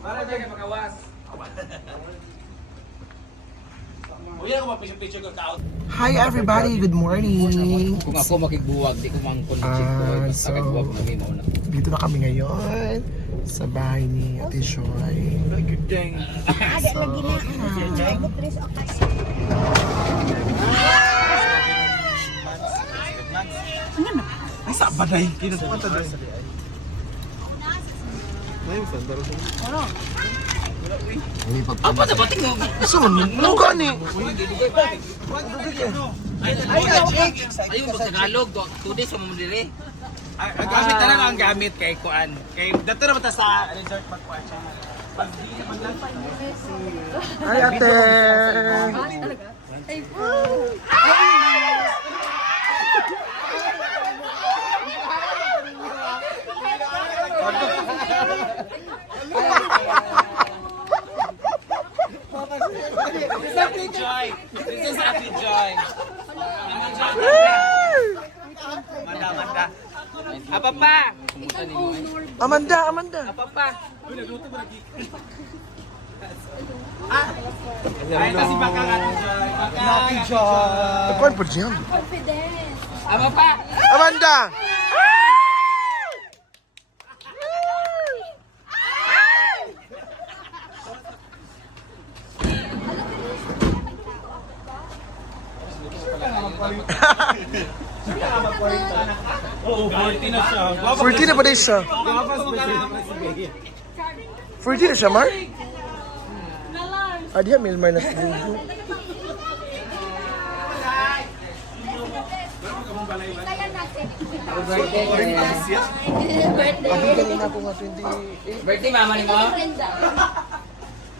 Para tayo magawas. Uyan ko mapicture ka out. Hi everybody, good morning. Kung ako makigbuwag, di ko mangkon ng chick ko. Basta so, kagbuwag na may mauna. Dito na kami ngayon sa bahay ni Ate Joy. Ada lagi na. Putris okay. Ay, sa baday. Kinupunta doon. Apa sa bating mo? Saan? Nung gani? Ayun, mag-Tagalog. 2 days sa mamudiri. Ang gamit na lang ang gamit kay Kuan. Kay dato na bata sa resort magkuan siya. Pag di naman lang. Hi ate! Happy Joy. This is Happy Joy. Manda. Apa pa? Amanda! Apa pa? Ay, kasi baka Happy Joy. Kuan po dyan. Confidence. Apa pa? Amanda! Oo, 40 na siya. 40 na ba din siya? 40 na siya, Mar? Ah, diya, Milmar na sa bugo. Abing kanina ako nga 28. Birthday mama ni mo?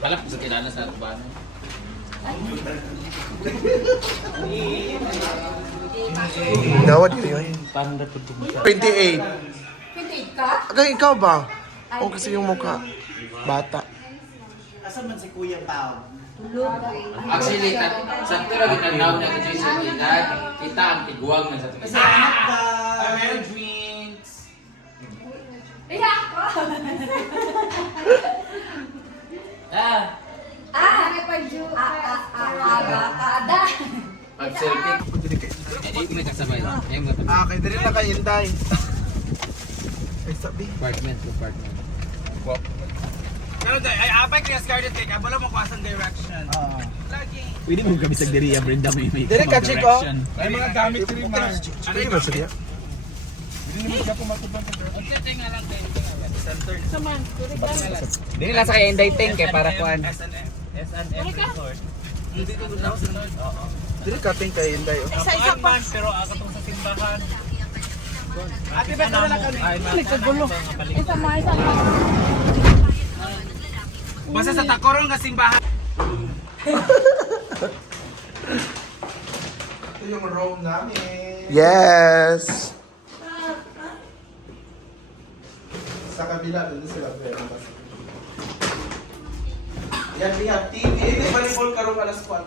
Halap sa kilala sa Tubano. Gawad yun. 28. 28 ka? Kaya ikaw ba? O kasi yung mukha. Bata. Actually, sa tura gitanaw na ito sa edad, kita ang tiguang na sa tura. Salamat ba? Meron drinks. Iyak ko! Bakada! Pag-selfie. Eh, may kasabay. Ah, kayo din na kayo Inday. Ay, sabi. Apartment. Pero ay apay kaya Scarlet Cake, abala mo kuwasan direction. Lagi. Pwede mo kami sa Deria, Brenda, may Dire ka, Chico. Ay mga gamit rin man. Pwede ba siya? Dili lang sa kaya Inday Ting, kaya para kuhan. SNM Resort. Dito doon ako sa oo. Dire ka, ting kayo Inday. Isa man, pero ako tong sa simbahan. Ate ba na lang kami? Isa mo. Basta sa takorong nga simbahan. Ito yung room namin. Yes! Sa kabila, doon sila. Yan, we have TV. Volleyball karong alas 4.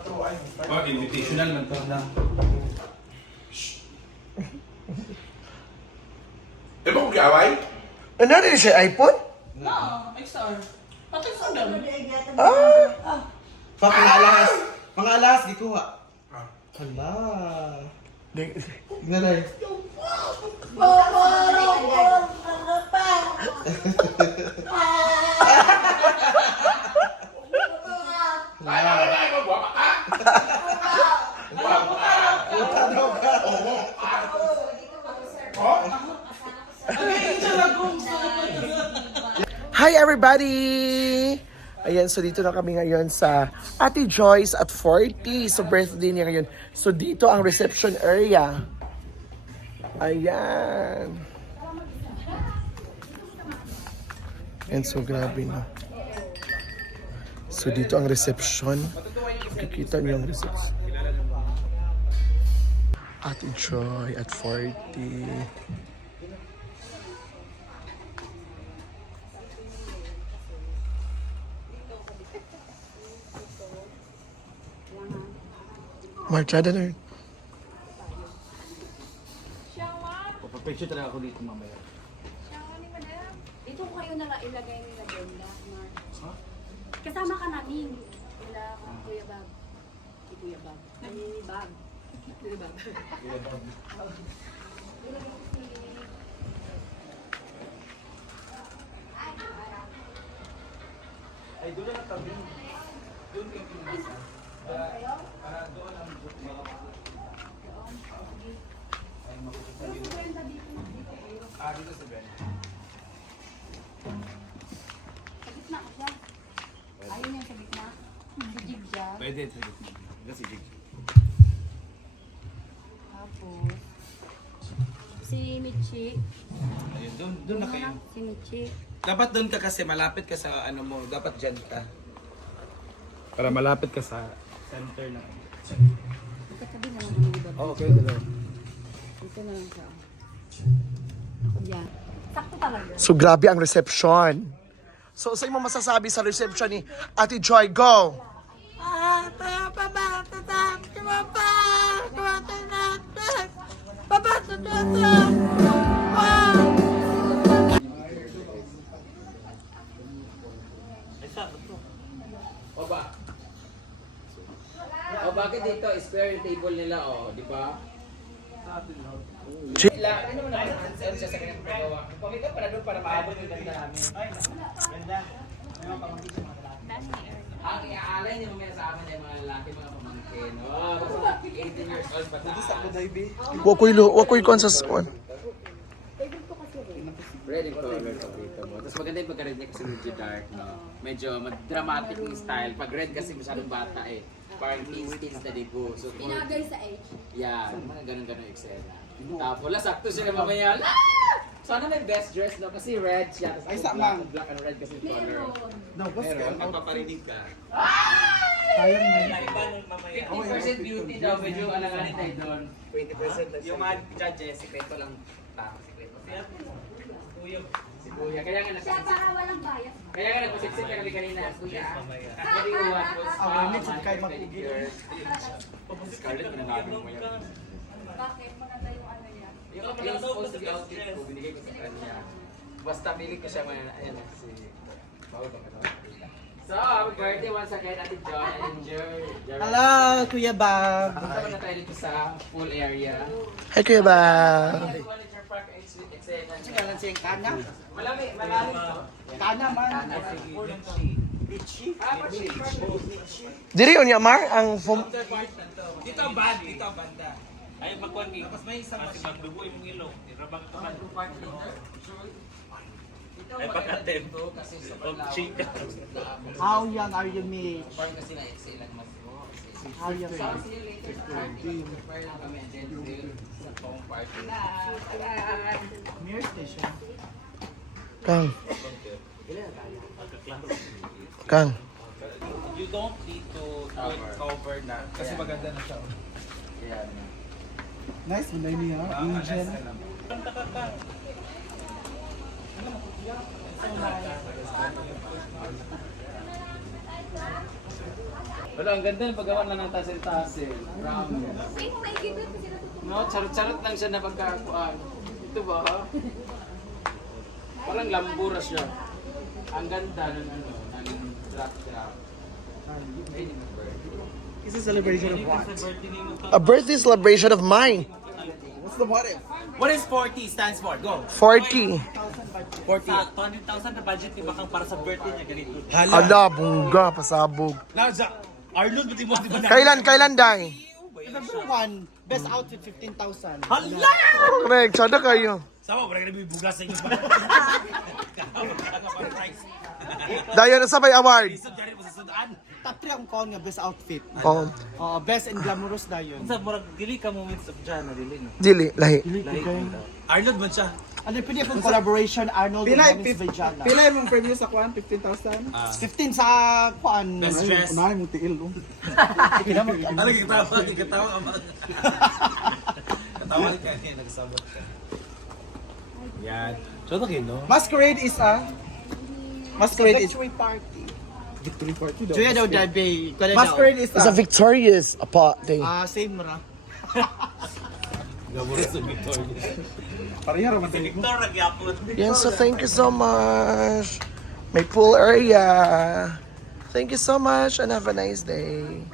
Ay, Invitational man to na. Di ba kung kiaway? ano rin siya, iPhone? Ah! Pangalas, gikuha. Hala. Nanay. Ay, magwapa ka! Hi everybody! Ayan, so dito na kami ngayon sa Ate Joyce at 40. So birthday niya ngayon. So dito ang reception area. Ayan. And so grabe na. So dito ang reception. Kikita niyo ang reception. Ate Joy at 40. Marchada na yun. Papapicture talaga ako dito mamaya. Ito ko kayo na ilagay nila doon. Brenda. Kasama ka namin. Wala kang Kuya Bob. Si Kuya Bob. Ni Bob. Kuya Bob. Ay, doon na tabi. Doon yung pinasa. Para doon ang mga ay makukuha dito. Dito sa Ben. Sa gitna siya. Ayun yung sa gitna. Si Jig siya. Pwede. Kasi Jig. Tapos, si Michi. Ayun, doon na kayo. Si Michi. Dapat doon ka kasi malapit ka sa ano mo, dapat dyan ka. Para malapit ka sa center na. Katabi na lang kami iba. Okay, dalawa. Dito na lang siya. Ako dyan. Sakto talaga. So grabe ang reception. So sa mo masasabi sa reception ni Ate Joy, go! O ba? O bakit dito spare yung table nila di ba? Ano naman ang answer siya sa kanyang paggawa? Pamilya para doon para maabot yung ganda namin. Ang iaalay niyo mamaya sa amin yung mga lalaki, mga pamangkin. Basta 18 years old pa taas. Wakoy conscious one. Red and color paborito mo. Tapos maganda yung pagka-red niya kasi medyo dark, no? Medyo dramatic yung style. Pag red kasi masyadong bata eh. Parang teens na dibo. So, Pinagay sa age. yan, mga ganun-ganun yung eksena. Tapos wala, sakto siya na mamaya. Sana may best dress, no? Kasi red siya. Ay, black and red kasi color. Meron. No, basta Meron. Magpaparinig ka. sayang na yun. 50% beauty daw, medyo alanganin tayo doon. 20% lang. Yung mga judges, sekreto lang. Sekreto. Si Kuya, kaya nga Siya para walang bias. kaya nga nagpasiksik ka kami kanina. Kuya, what do you want? Was minsan kayo magpugil. Scarlett, pinanalo mo yan. Bakit? Maganda yung ano niya. Yung supposed to be outfit ko, binigay ko sa kanya. Basta pili ko siya man, ayan si Paul ba ano? So, happy birthday once again, Ate John and Jerry. Hello, Kuya Bob. Punta na tayo dito sa pool area. Hi Kuya Ba. Furniture Park and Suite Excellent. Ngalan siya yung kana. Malalim to. Kana man. Diri unya Mar ang Dito ang banda. Ay, magkuhan kayo. Tapos may isang machine. Magdugo yung ilong. Irabang ito man. Ay, pagkatem. Kasi sa Oh, chika. How young are you, Mitch? parang kasi na excellent mas mo. How young So, are see you later. Prepare lang kami and then we'll sa pong party na. you? Mirror station. Kang. Kang. You don't need to do it cover na. Kasi maganda na siya. Ayan. Nice, mulay niya. Angel. Wala, ang ganda ng paggawa na ng tasil-tasil. Promise. Ay, may gigit kasi natutunan. No, charot-charot lang siya na pagkakuan. Ito ba? Parang lambura siya. Ang ganda ng ng drop. Ay, di ba? It's a celebration of what? A birthday celebration of mine. What's the what if? What is 40 stands for? Go. 40. 40. Sa 200,000 na budget, di ba kang para sa birthday niya ganito? Ala, bungga, pasabog. Arnold, buti mo, di ba na? Kailan, Day? Number one, best outfit 15,000. Hala! Correct, tsada kayo. Sama, parang nabibugas sa inyo ba? Price. Dayan, sabay award. Isod ka rin mo sa sudaan. Top 3 ang call nga best outfit. Oh, Best and glamorous na yun. Sa murag dili ka moments of Jan na dili no. dili, lahi. Arnold man siya. Ano pwede pong collaboration Arnold and Dennis Vijana. Pila yung preview sa kuan 15,000? 15 sa kuan. Best dress. Unahin mo tiil. Ano kitawa? Kitawa ka ba? Katawa ka niya, nagsabot ka. Yan. So, ito kayo, no? Masquerade is a Victory party. Victory party daw. Juya daw dabe. Masquerade is It's a victorious party. Same ra. Gaburas sa Victoria. Pareha raman tayo. Victor nagyapon. Yan, so thank you so much. May pool area. Thank you so much and have a nice day.